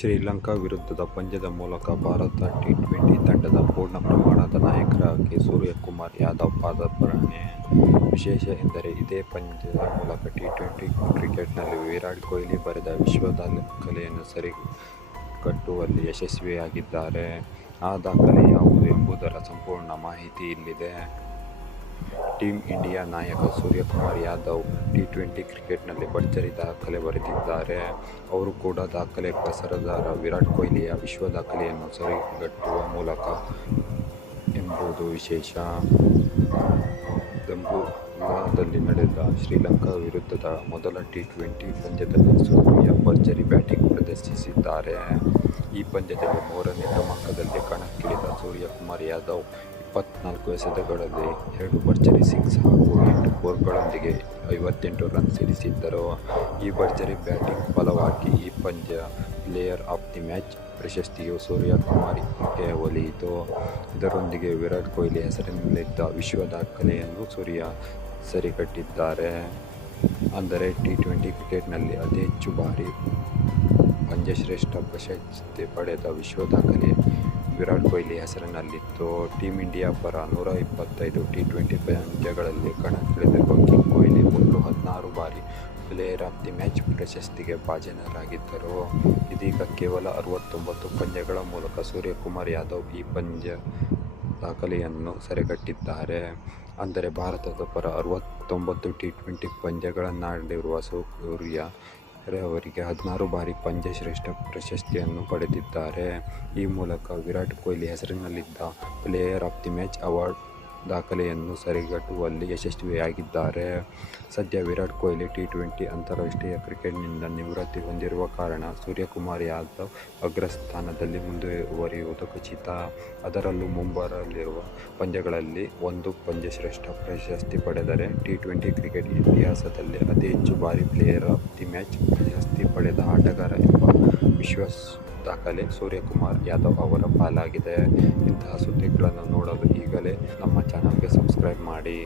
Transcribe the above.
ಶ್ರೀಲಂಕಾ ವಿರುದ್ಧದ ಪಂದ್ಯದ ಮೂಲಕ ಭಾರತ ಟಿ20 ತಂಡದ ಪೂರ್ಣ ಪ್ರಮಾಣದ ನಾಯಕರಾಗಿ ಸೂರ್ಯಕುಮಾರ್ ಯಾದವ್ ಪಾದಾರ್ಪಣೆ. ವಿಶೇಷ ಎಂದರೆ ಇದೇ ಪಂದ್ಯದ ಮೂಲಕ ಟಿ20 ಕ್ರಿಕೆಟ್ನಲ್ಲಿ ವಿರಾಟ್ ಕೊಹ್ಲಿ ಬರೆದ ವಿಶ್ವ ದಾಖಲೆಯನ್ನು ಸರಿಗಟ್ಟುವಲ್ಲಿ ಯಶಸ್ವಿಯಾಗಿದ್ದಾರೆ. ಆ ದಾಖಲೆ ಯಾವುದು ಎಂಬುದರ ಸಂಪೂರ್ಣ ಮಾಹಿತಿ ಇಲ್ಲಿದೆ. ಟೀಮ್ ಇಂಡಿಯಾ ನಾಯಕ ಸೂರ್ಯಕುಮಾರ್ ಯಾದವ್ ಟಿ20 ಕ್ರಿಕೆಟ್ನಲ್ಲಿ ಭರ್ಜರಿ ದಾಖಲೆ ಬರೆದಿದ್ದಾರೆ. ಅವರು ಕೂಡ ದಾಖಲೆ ಕಸರದಾರ ವಿರಾಟ್ ಕೊಹ್ಲಿಯ ವಿಶ್ವ ದಾಖಲೆಯನ್ನು ಸರಿಗಟ್ಟುವ ಮೂಲಕ ಎಂಬುದು ವಿಶೇಷ. ದಂಬುಲ್ಲಾದಲ್ಲಿ ನಡೆದ ಶ್ರೀಲಂಕಾ ವಿರುದ್ಧದ ಮೊದಲ ಟಿ20 ಪಂದ್ಯದಲ್ಲಿ ಸೂರ್ಯ ಭರ್ಜರಿ ಬ್ಯಾಟಿಂಗ್ ಪ್ರದರ್ಶಿಸಿದ್ದಾರೆ. ಈ ಪಂದ್ಯದಲ್ಲಿ 3ನೇ ಕ್ರಮಾಂಕದಲ್ಲಿ ಕಣಕ್ಕಿಳಿದ ಸೂರ್ಯಕುಮಾರ್ ಯಾದವ್ 24 ಎಸೆತಗಳಲ್ಲಿ 2 ಭರ್ಜರಿ ಸಿಕ್ಸ್ ಹಾಗೂ 8 ಫೋರ್ಗಳೊಂದಿಗೆ 58 ರನ್ ಸಿಡಿಸಿದ್ದರು. ಈ ಭರ್ಜರಿ ಬ್ಯಾಟಿಂಗ್ ಫಲವಾಗಿ ಈ ಪಂದ್ಯ ಪ್ಲೇಯರ್ ಆಫ್ ದಿ ಮ್ಯಾಚ್ ಪ್ರಶಸ್ತಿಯು ಸೂರ್ಯಕುಮಾರ್ಗೆ ಒಲಿಯಿತು. ಇದರೊಂದಿಗೆ ವಿರಾಟ್ ಕೊಹ್ಲಿ ಹೆಸರಿನಲ್ಲಿದ್ದ ವಿಶ್ವ ದಾಖಲೆಯನ್ನು ಸೂರ್ಯ ಸರಿಗಟ್ಟಿದ್ದಾರೆ. ಅಂದರೆ ಟಿ20 ಕ್ರಿಕೆಟ್ನಲ್ಲಿ ಅತಿ ಹೆಚ್ಚು ಬಾರಿ ಪಂದ್ಯಶ್ರೇಷ್ಠ ಪ್ರಶಸ್ತಿ ಪಡೆದ ವಿಶ್ವ ದಾಖಲೆ ವಿರಾಟ್ ಕೊಹ್ಲಿ ಹೆಸರಿನಲ್ಲಿತ್ತು. ಟೀಮ್ ಇಂಡಿಯಾ ಪರ 125 ಟಿ20 ಪಂದ್ಯಗಳಲ್ಲಿ ಕಣಕ್ಕಿಳಿದಿರುವ ಕಿಂಗ್ ಕೊಹ್ಲಿ ಒಟ್ಟು 16 ಬಾರಿ ಪ್ಲೇಯರ್ ಆಫ್ ದಿ ಮ್ಯಾಚ್ ಪ್ರಶಸ್ತಿಗೆ ಭಾಜನರಾಗಿದ್ದರು. ಇದೀಗ ಕೇವಲ 69 ಪಂದ್ಯಗಳ ಮೂಲಕ ಸೂರ್ಯಕುಮಾರ್ ಯಾದವ್ ಈ ಪಂದ್ಯ ದಾಖಲೆಯನ್ನು ಸರಿಗಟ್ಟಿದ್ದಾರೆ. ಅಂದರೆ ಭಾರತದ ಪರ 69 ಟಿ20 ಪಂದ್ಯಗಳನ್ನಾಡಿರುವ ಸೂರ್ಯ ಅವರಿಗೆ 16 ಬಾರಿ ಪಂದ್ಯಶ್ರೇಷ್ಠ ಪ್ರಶಸ್ತಿಯನ್ನು ಪಡೆದಿದ್ದಾರೆ. ಈ ಮೂಲಕ ವಿರಾಟ್ ಕೊಹ್ಲಿ ಹೆಸರಿನಲ್ಲಿದ್ದ player of the match award ದಾಖಲೆಯನ್ನು ಸರಿಗಟ್ಟುವಲ್ಲಿ ಯಶಸ್ವಿಯಾಗಿದ್ದಾರೆ. ಸದ್ಯ ವಿರಾಟ್ ಕೊಹ್ಲಿ ಟಿ20 ಅಂತಾರಾಷ್ಟ್ರೀಯ ಕ್ರಿಕೆಟ್ನಿಂದ ನಿವೃತ್ತಿ ಹೊಂದಿರುವ ಕಾರಣ ಸೂರ್ಯಕುಮಾರ್ ಯಾದವ್ ಅಗ್ರಸ್ಥಾನದಲ್ಲಿ ಮುಂದುವರಿಯುವುದು ಖಚಿತ. ಅದರಲ್ಲೂ ಮುಂಬರಲಿರುವ ಪಂದ್ಯಗಳಲ್ಲಿ ಒಂದು ಪಂದ್ಯಶ್ರೇಷ್ಠ ಪ್ರಶಸ್ತಿ ಪಡೆದರೆ ಟಿ20 ಕ್ರಿಕೆಟ್ ಇತಿಹಾಸದಲ್ಲೇ ಅತಿ ಹೆಚ್ಚು ಬಾರಿ ಪ್ಲೇಯರ್ ಆಫ್ ದಿ ಮ್ಯಾಚ್ ಪ್ರಶಸ್ತಿ ಪಡೆದ ಆಟಗಾರ ಎಂಬ ವಿಶ್ವ ದಾಖಲೆ ಸೂರ್ಯಕುಮಾರ್ ಯಾದವ್ ಅವರ ಪಾಲಾಗಿದೆ. ಇಂತಹ ಸುದ್ದಿಗಳನ್ನು ನೋಡಲು ಈಗಲೇ ನಮ್ಮ ಚಾನಲ್ಗೆ ಸಬ್ಸ್ಕ್ರೈಬ್ ಮಾಡಿ.